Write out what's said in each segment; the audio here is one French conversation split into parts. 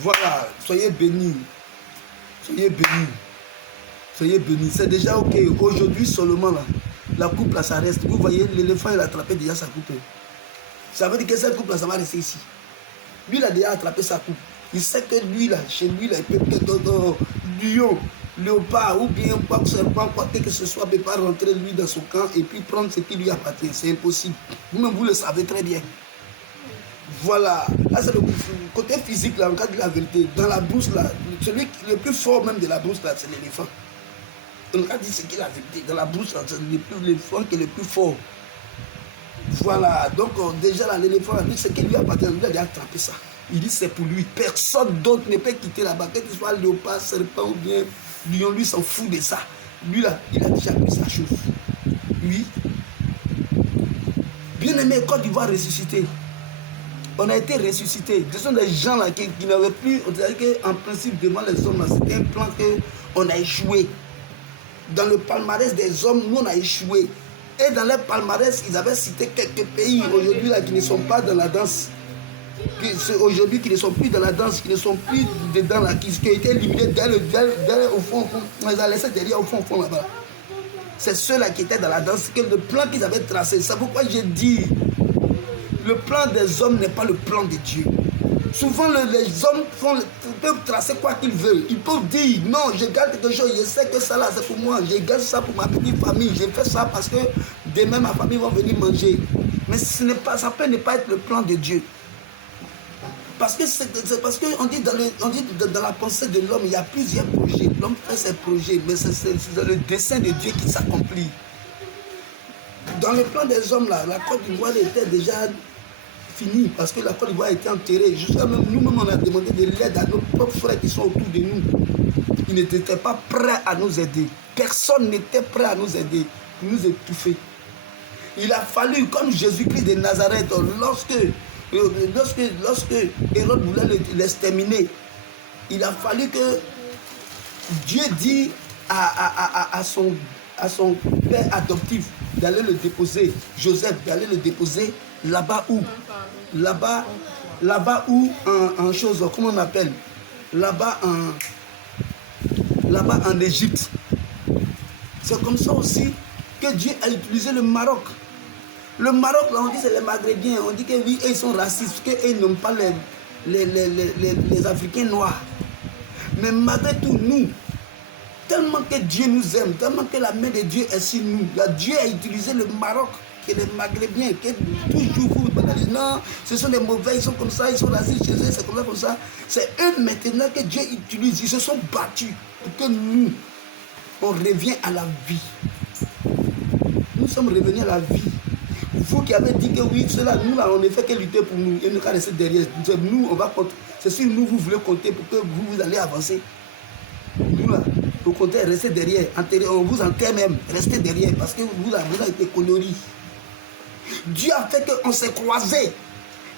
Voilà, soyez bénis. Soyez bénis. Soyez bénis. C'est déjà ok. Aujourd'hui seulement là, la coupe là, ça reste. Vous voyez, l'éléphant il a attrapé déjà sa coupe. Ça veut dire que cette coupe là, ça va rester ici. Lui il a déjà attrapé sa coupe. Il sait que lui là, chez lui là, il peut peut-être lion, léopard ou bien quoi que ce soit, ne peut pas rentrer lui dans son camp et puis prendre ce qui lui appartient. C'est impossible. Vous-même vous le savez très bien. Voilà, là c'est le côté physique là, en cas de la vérité. Dans la brousse là, celui le plus fort même de la brousse là, c'est l'éléphant. On a dit ce qui est la vérité. Dans la brousse là, c'est l'éléphant qui est le plus fort. Voilà, donc déjà là, l'éléphant a dit ce qui lui appartient, lui a déjà attrapé ça. Il dit c'est pour lui. Personne d'autre ne peut quitter là-bas, que ce soit léopard, serpent ou bien lion, lui s'en fout de ça. Lui là, il a déjà pris sa chose. Oui. Bien aimé, Côte d'Ivoire ressuscité. On a été ressuscité. Ce sont des gens là qui n'avaient plus, on dirait qu'en principe devant les hommes, c'était un plan qu'on a échoué. Dans le palmarès des hommes, nous on a échoué. Et dans les palmarès, ils avaient cité quelques pays aujourd'hui là qui ne sont pas dans la danse. Aujourd'hui qui ne sont plus dans la danse, qui ne sont plus dedans là, qui ont été éliminés au fond, on les a laissés derrière au fond là-bas. C'est ceux-là qui étaient dans la danse, que le plan qu'ils avaient tracé. C'est pourquoi j'ai dit, le plan des hommes n'est pas le plan de Dieu. Souvent, les hommes peuvent tracer quoi qu'ils veulent. Ils peuvent dire, non, je garde quelque chose, je sais que ça là, c'est pour moi. Je garde ça pour ma petite famille. Je fais ça parce que demain, ma famille va venir manger. Mais ça peut ne pas être le plan de Dieu. Parce que c'est parce qu'on dit dans la pensée de l'homme, il y a plusieurs projets. L'homme fait ses projets, mais c'est le dessein de Dieu qui s'accomplit. Dans le plan des hommes, là, la Côte d'Ivoire était déjà finie parce que la Côte d'Ivoire était enterrée. Jusqu'à même nous-mêmes, on a demandé de l'aide à nos propres frères qui sont autour de nous. Ils n'étaient pas prêts à nous aider. Personne n'était prêt à nous aider, pour nous étouffer. Il a fallu, comme Jésus-Christ de Nazareth, lorsque Hérode voulait l'exterminer, il a fallu que Dieu dit à son père adoptif d'aller le déposer, Joseph, d'aller le déposer là-bas où en chose, comment on appelle, là-bas en Égypte. C'est comme ça aussi que Dieu a utilisé le Maroc. Le Maroc, là, on dit c'est les Maghrébiens, on dit que oui, ils sont racistes, qu'ils n'ont pas les Africains noirs. Mais malgré tout, nous, tellement que Dieu nous aime, tellement que la main de Dieu est sur nous, Dieu a utilisé le Maroc, que les Maghrébiens, que toujours vous banalisez, non, ce sont des mauvais, ils sont comme ça, ils sont racistes chez eux, c'est comme ça. C'est eux maintenant que Dieu utilise, ils se sont battus pour que nous, on revienne à la vie. Nous sommes revenus à la vie. Vous qui avez dit que oui, cela, nous là, on ne fait que lutter pour nous, et nous qu'à rester derrière. Nous, on va compter. C'est sur nous, vous voulez compter pour que vous allez avancer. Nous là, vous comptez, restez derrière. On vous enterre même, restez derrière, parce que vous avez été coloris. Dieu a fait qu'on s'est croisés.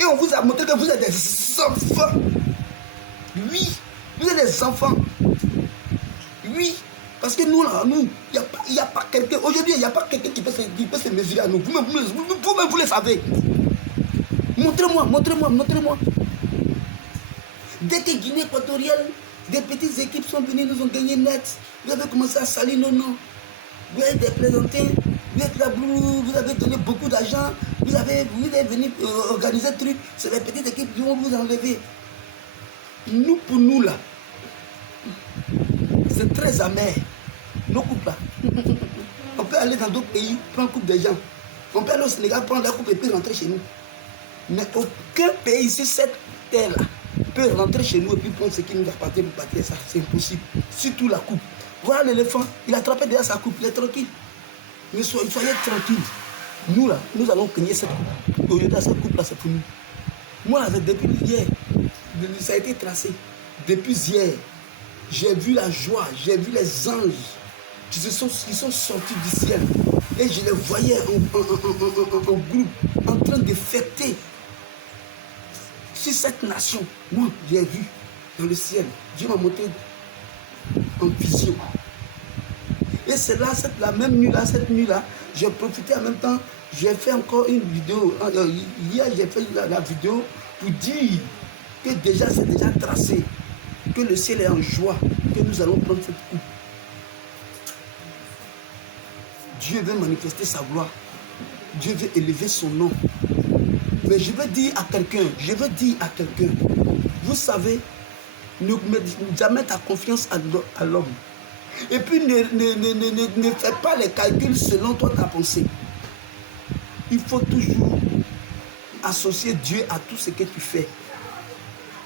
Et on vous a montré que vous êtes des enfants. Oui, vous êtes des enfants. Oui. Parce que nous, là, il n'y a pas quelqu'un, aujourd'hui, il n'y a pas quelqu'un qui peut se mesurer à nous. Vous-même, vous le savez. Montrez-moi. Dès que Guinée équatoriale, des petites équipes sont venues, nous ont gagné net. Vous avez commencé à salir nos noms. Vous avez présenté, vous êtes là, vous avez donné beaucoup d'argent, vous êtes venu organiser le truc. C'est les petites équipes qui vont vous enlever. Nous, pour nous, là, c'est très amer. Nos coupes là. On peut aller dans d'autres pays, prendre coupe des gens. On peut aller au Sénégal, prendre la coupe et puis rentrer chez nous. Mais aucun pays sur cette terre-là peut rentrer chez nous et puis prendre ce qui nous appartient pour partir ça. C'est impossible. Surtout la coupe. Voilà l'éléphant, il a attrapé déjà sa coupe, il est tranquille. Mais soyez tranquille. Nous là, nous allons gagner cette coupe. Aujourd'hui, cette coupe-là, c'est pour nous. Moi, là, depuis hier, ça a été tracé. Depuis hier, j'ai vu la joie, j'ai vu les anges qui sont sortis du ciel. Et je les voyais en groupe, en train de fêter sur cette nation. Moi, j'ai vu dans le ciel. Dieu m'a montré en vision. Et c'est là, la même nuit là, cette nuit-là, j'ai profité en même temps, j'ai fait encore une vidéo. Hier, j'ai fait la vidéo pour dire que déjà c'est déjà tracé, que le ciel est en joie, que nous allons prendre cette coupe. Dieu veut manifester sa gloire. Dieu veut élever son nom. Mais je veux dire à quelqu'un, vous savez, ne mets jamais ta confiance à l'homme. Et puis ne fais pas les calculs selon toi ta pensée. Il faut toujours associer Dieu à tout ce que tu fais.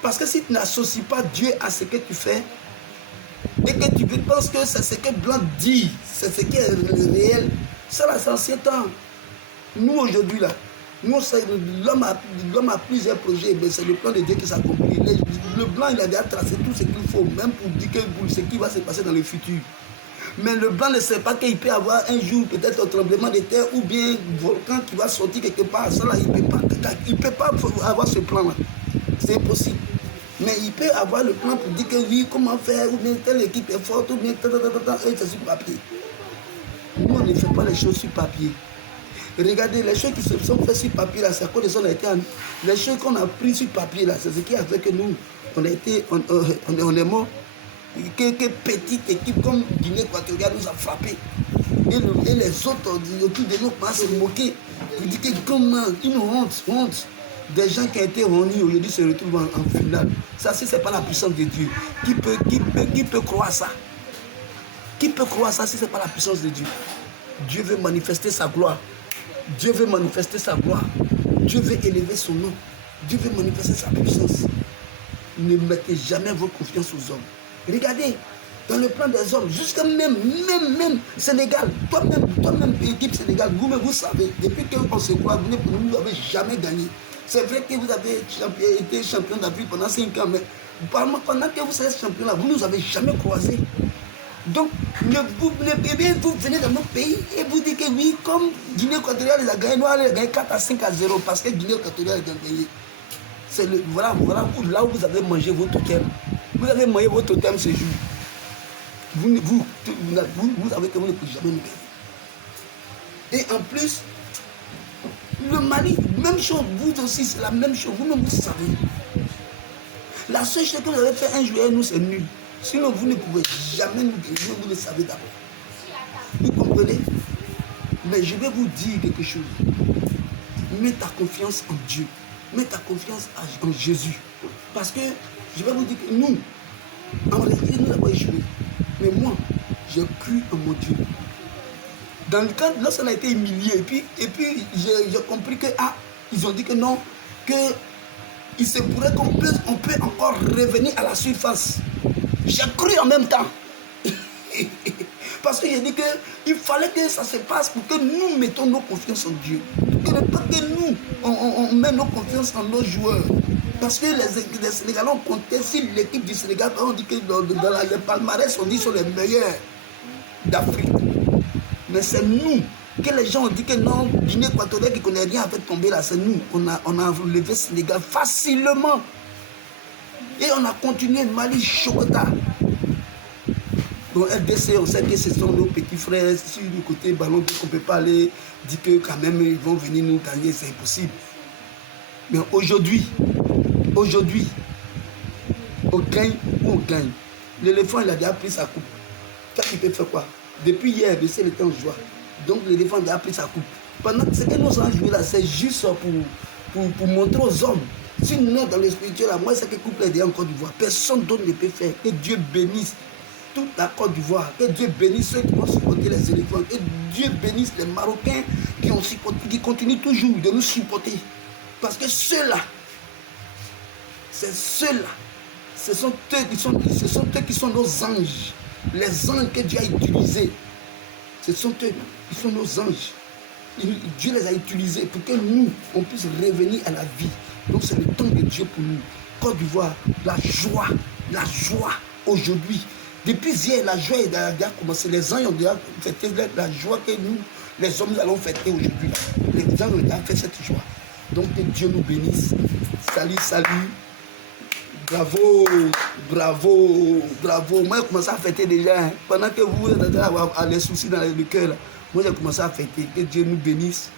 Parce que si tu n'associes pas Dieu à ce que tu fais, et que tu penses que c'est ce que Blanc dit, c'est ce qui est réel, ça là c'est ancien temps. Nous aujourd'hui là, l'homme a plusieurs projets, mais c'est le plan de Dieu qui s'accomplit. Le Blanc il a déjà tracé tout ce qu'il faut, même pour dire que ce qui va se passer dans le futur. Mais le Blanc ne sait pas qu'il peut avoir un jour peut-être un tremblement de terre ou bien un volcan qui va sortir quelque part. Ça là, il ne peut pas avoir ce plan là. C'est impossible. Mais il peut avoir le plan pour dire que oui, comment faire, ou bien telle équipe est forte, ou bien c'est sur papier. Nous, on ne fait pas les choses sur papier. Regardez, les choses qui se sont faites sur papier, là, c'est à cause de ça qu'on a été. Les choses qu'on a prises sur papier, là, c'est ce qui a fait que nous, on est mort. Que petite équipe comme Guinée Équatoriale nous a frappé. Et les autres, autour de nous, commencent à se moquer. Vous dites que comment, une honte. Des gens qui ont été réunis aujourd'hui se retrouvent en finale. Ça, si ce n'est pas la puissance de Dieu. Qui peut croire ça? Qui peut croire ça si ce n'est pas la puissance de Dieu? Dieu veut manifester sa gloire. Dieu veut manifester sa gloire. Dieu veut élever son nom. Dieu veut manifester sa puissance. Ne mettez jamais vos confiances aux hommes. Regardez, dans le plan des hommes, jusqu'à même Sénégal, toi-même, équipe Sénégal, vous-même, vous savez, depuis qu'on se croit, vous n'avez jamais gagné. C'est vrai que vous avez été champion d'Afrique pendant 5 ans, mais pendant que vous êtes champion là, vous ne nous avez jamais croisés. Donc, vous venez dans notre pays et vous dites que oui, comme Guinée Équatoriale les a gagnés, nous allons gagner 4-5-0 parce que Guinée Équatoriale a gagné. C'est voilà là où vous avez mangé votre totem. Vous avez mangé votre totem ce jour. Vous savez que vous ne pouvez jamais nous gagner. Et en plus, le Mali, même chose, vous aussi, c'est la même chose. Vous-même, vous savez. La seule chose que vous avez fait un joueur, nous, c'est nul. Sinon, vous ne pouvez jamais nous gagner. Vous le savez d'abord. Vous comprenez? Mais je vais vous dire quelque chose. Mets ta confiance en Dieu. Mets ta confiance en Jésus. Parce que je vais vous dire que nous, en réalité, nous avons échoué. Mais moi, j'ai cru en mon Dieu. Dans le cas, lorsqu'on a été humilié, et puis j'ai compris que, ils ont dit que non, qu'il se pourrait qu'on peut encore revenir à la surface. J'ai cru en même temps. Parce que j'ai dit qu'il fallait que ça se passe pour que nous mettons nos confiances en Dieu. Pas que nous, on met nos confiances en nos joueurs. Parce que les Sénégalais ont compté sur l'équipe du Sénégal. On dit que dans les palmarès, on dit qu'ils sont les meilleurs d'Afrique. Mais c'est nous que les gens ont dit que non, Guinée Équatoriale qui ne connaît rien a fait tomber là. C'est nous. On a relevé Sénégal facilement. Et on a continué Mali Chokota. Donc RDC, on sait que ce sont nos petits frères. Sur le côté ballon, on ne peut pas aller dire que quand même ils vont venir nous gagner, c'est impossible. Mais aujourd'hui, on gagne ou on gagne. L'éléphant, il a déjà pris sa coupe. Toi, tu peux faire quoi? Depuis hier, le ciel était en joie. Donc l'éléphant a déjà pris sa coupe. Pendant que ce que nous avons joué là, c'est juste pour montrer aux hommes. Sinon, dans le spirituel, moi, c'est que couple est déjà en Côte d'Ivoire. Personne d'autre ne peut faire. Que Dieu bénisse toute la Côte d'Ivoire. Que Dieu bénisse ceux qui vont supporter les éléphants. Que Dieu bénisse les Marocains qui continuent toujours de nous supporter. Parce que ceux-là, ce sont eux qui sont nos anges. Les anges que Dieu a utilisés. Ce sont eux qui sont nos anges. Dieu les a utilisés pour que nous, on puisse revenir à la vie. Donc c'est le temps de Dieu pour nous. Côte d'Ivoire, la joie aujourd'hui. Depuis hier, la joie a déjà commencé. Les anges ont déjà fêté la joie que nous, les hommes, nous allons fêter aujourd'hui. Les anges ont déjà fait cette joie. Donc que Dieu nous bénisse. Salut. Bravo. Moi, j'ai commencé à fêter déjà. Pendant que vous avez les soucis dans le cœur, moi, j'ai commencé à fêter. Que Dieu nous bénisse.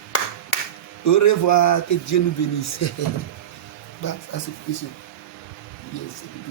Au revoir. Que Dieu nous bénisse. Bah, ça, c'est précieux. Yes.